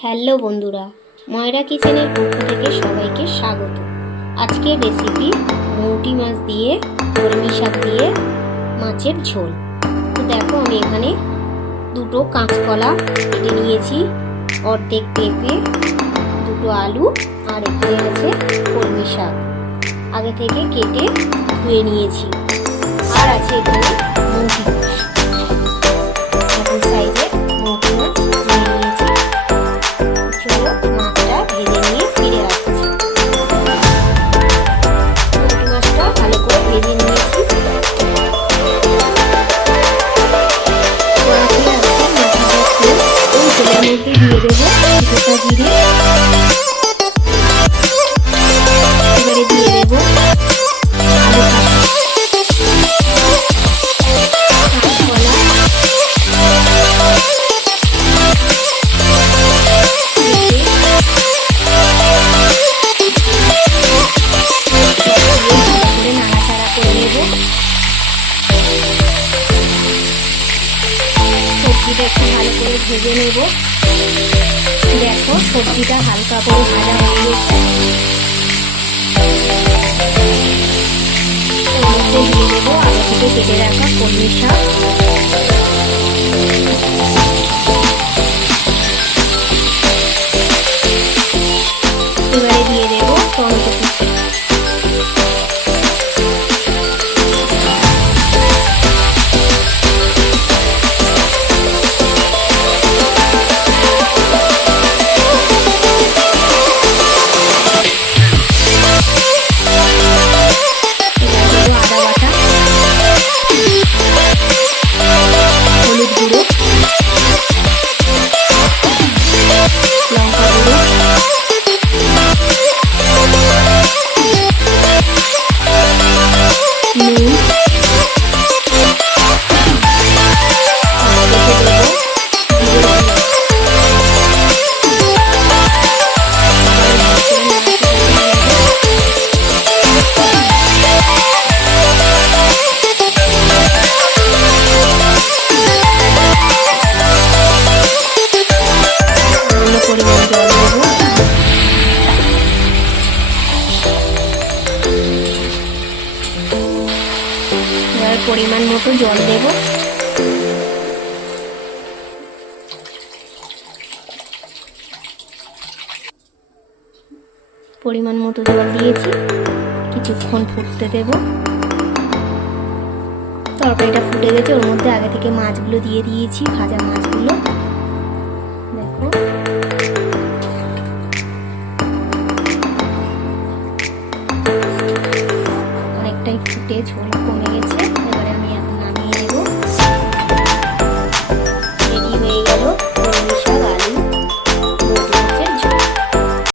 Hello বন্ধুরা, ময়রা কিচেনের পক্ষ থেকে সবাইকে স্বাগত। আজকের রেসিপি মৌটি মাছ দিয়ে কলমি শাক দিয়ে মাছের ঝোল। তো দেখো, আমি এখানে দুটো কাঁচকলা কেটে নিয়েছি, অর্ধেক পেঁপে, দুটো আলু, আর এখানে আছে কলমি শাক আগে থেকে কেটে ধুয়ে নিয়েছি। আর আছে এখানে মৌটি সাইজের মৌটি মাছ নিয়ে নিয়েছি। চলো মাছটা ভেজে নিয়ে ফিরে আসছি। মৌটি মাছটা ভালো করে ভেজে নিয়েছি। তেলের মধ্যে দিয়ে দেবো গোটা জিরে, এবারে দিয়ে দেবো আলু কাঁচকলা, নাড়াচাড়া করে নেব। সবজিটা একটু ভালো করে ভেজে নেব। দেখো, সবজিটা হালকা করে ভাজা হয়ে গেছে। এর মধ্যে দিয়ে দেবো আগে থেকে কেটে রাখা কলমি শাক, এবারে দিয়ে দেবো টমেটো কুচি। পরিমাণ মতো জল দেব। পরিমাণ মতো জল দিয়েছি, কিছুক্ষণ ফুটতে দেব। তরকারিটা ফুটে গেছে, ওর মধ্যে আগে থেকে মাছগুলো দিয়ে দিয়েছি, ভাজা মাছগুলো। দেখো, অনেকটাই ফুটে ঝোল কমে